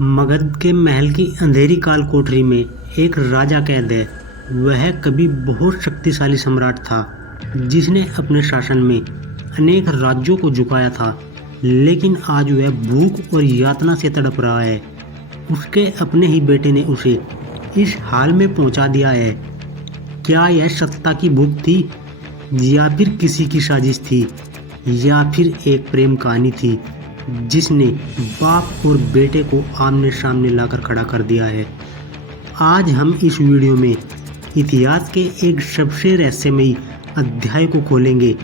मगध के महल की अंधेरी काल कोठरी में एक राजा कैद है। वह कभी बहुत शक्तिशाली सम्राट था जिसने अपने शासन में अनेक राज्यों को झुकाया था, लेकिन आज वह भूख और यातना से तड़प रहा है। उसके अपने ही बेटे ने उसे इस हाल में पहुंचा दिया है। क्या यह सत्ता की भूख थी, या फिर किसी की साजिश थी, या फिर एक प्रेम कहानी थी जिसने बाप और बेटे को आमने सामने लाकर खड़ा कर दिया है। आज हम इस वीडियो में इतिहास के एक सबसे रहस्यमयी अध्याय को खोलेंगे।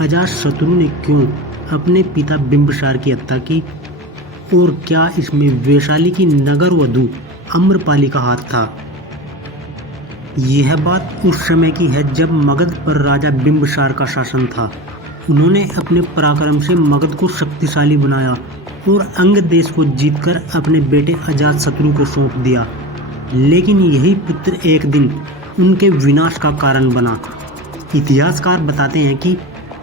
अजातशत्रु ने क्यों अपने पिता बिंबिसार की हत्या की, और क्या इसमें वैशाली की नगर वधू आम्रपाली का हाथ था। यह बात उस समय की है जब मगध पर राजा बिंबिसार का शासन था। उन्होंने अपने पराक्रम से मगध को शक्तिशाली बनाया और अंग देश को जीतकर अपने बेटे अजातशत्रु को सौंप दिया। लेकिन यही पुत्र एक दिन उनके विनाश का कारण बना। इतिहासकार बताते हैं कि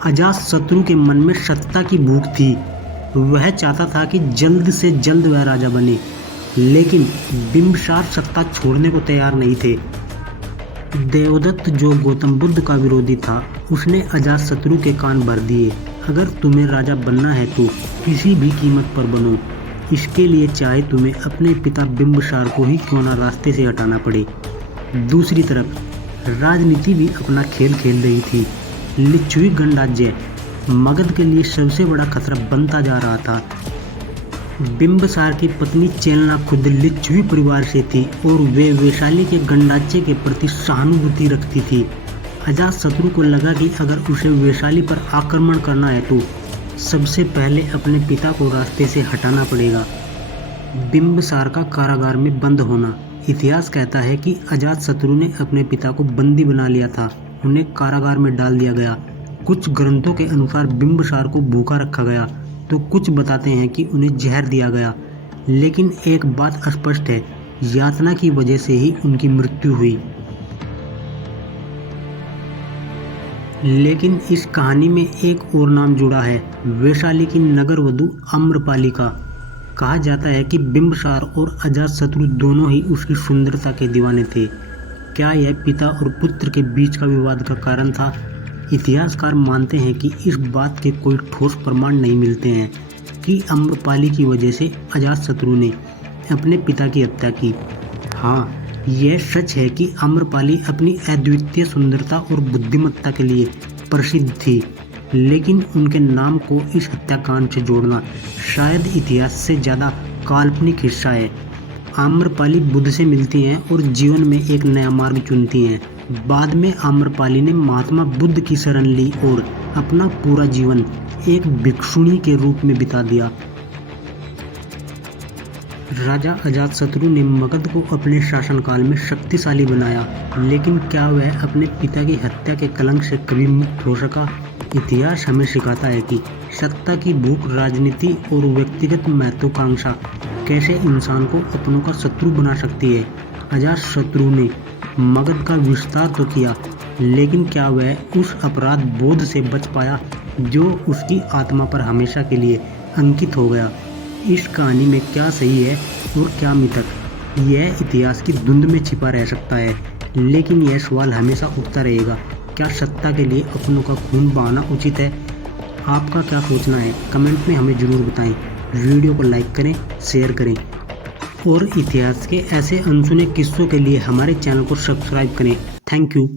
अजातशत्रु के मन में सत्ता की भूख थी। वह चाहता था कि जल्द से जल्द वह राजा बने, लेकिन बिंबिसार सत्ता छोड़ने को तैयार नहीं थे। देवदत्त, जो गौतम बुद्ध का विरोधी था, उसने अजातशत्रु के कान भर दिए। अगर तुम्हें राजा बनना है तो किसी भी कीमत पर बनो। इसके लिए चाहे तुम्हें अपने पिता बिंबिसार को ही क्यों ना रास्ते से हटाना पड़े। दूसरी तरफ राजनीति भी अपना खेल खेल रही थी। लिच्छवी गणराज्य मगध के लिए सबसे बड़ा खतरा बनता जा रहा था। बिंबिसार की पत्नी चेलना खुद लिच्छवी परिवार से थी और वे वैशाली के गणराज्य के प्रति सहानुभूति रखती थी। अजातशत्रु को लगा कि अगर उसे वैशाली पर आक्रमण करना है तो सबसे पहले अपने पिता को रास्ते से हटाना पड़ेगा। बिंबिसार का कारागार में बंद होना। इतिहास कहता है कि अजातशत्रु ने अपने पिता को बंदी बना लिया था। उन्हें कारागार में डाल दिया गया। कुछ ग्रंथों के अनुसार बिंबिसार को भूखा रखा गया, तो कुछ बताते हैं कि उन्हें जहर दिया गया। लेकिन एक बात स्पष्ट है, यातना की वजह से ही उनकी मृत्यु हुई। लेकिन इस कहानी में एक और नाम जुड़ा है, वैशाली की नगर वधू आम्रपाली का। कहा जाता है कि बिंबिसार और अजातशत्रु दोनों ही उसकी सुंदरता के दीवाने थे। क्या यह पिता और पुत्र के बीच का विवाद का कारण था? इतिहासकार मानते हैं कि इस बात के कोई ठोस प्रमाण नहीं मिलते हैं कि आम्रपाली की वजह से अजातशत्रु ने अपने पिता की हत्या की। हाँ, यह सच है कि आम्रपाली अपनी अद्वितीय सुंदरता और बुद्धिमत्ता के लिए प्रसिद्ध थी, लेकिन उनके नाम को इस हत्याकांड से जोड़ना शायद इतिहास से ज़्यादा काल्पनिक हिस्सा है। आम्रपाली बुद्ध से मिलती हैं और जीवन में एक नया मार्ग चुनती हैं। बाद में आम्रपाली ने महात्मा बुद्ध की शरण ली और अपना पूरा जीवन एक भिक्षुणी के रूप में बिता दिया। राजा अजातशत्रु ने मगध को अपने शासनकाल में शक्तिशाली बनाया, लेकिन क्या वह अपने पिता की हत्या के कलंक से कभी मुक्त हो सका? इतिहास हमें सिखाता है कि सत्ता की भूख, राजनीति और व्यक्तिगत महत्वाकांक्षा कैसे इंसान को अपनों का शत्रु बना सकती है। अजातशत्रु ने मगध का विस्तार तो किया, लेकिन क्या वह उस अपराध बोध से बच पाया जो उसकी आत्मा पर हमेशा के लिए अंकित हो गया? इस कहानी में क्या सही है और क्या मिथक, यह इतिहास की धुंध में छिपा रह सकता है। लेकिन यह सवाल हमेशा उठता रहेगा, क्या सत्ता के लिए अपनों का खून बहाना उचित है? आपका क्या सोचना है, कमेंट में हमें ज़रूर बताएं। वीडियो को लाइक करें, शेयर करें और इतिहास के ऐसे अनसुने किस्सों के लिए हमारे चैनल को सब्सक्राइब करें। Thank you.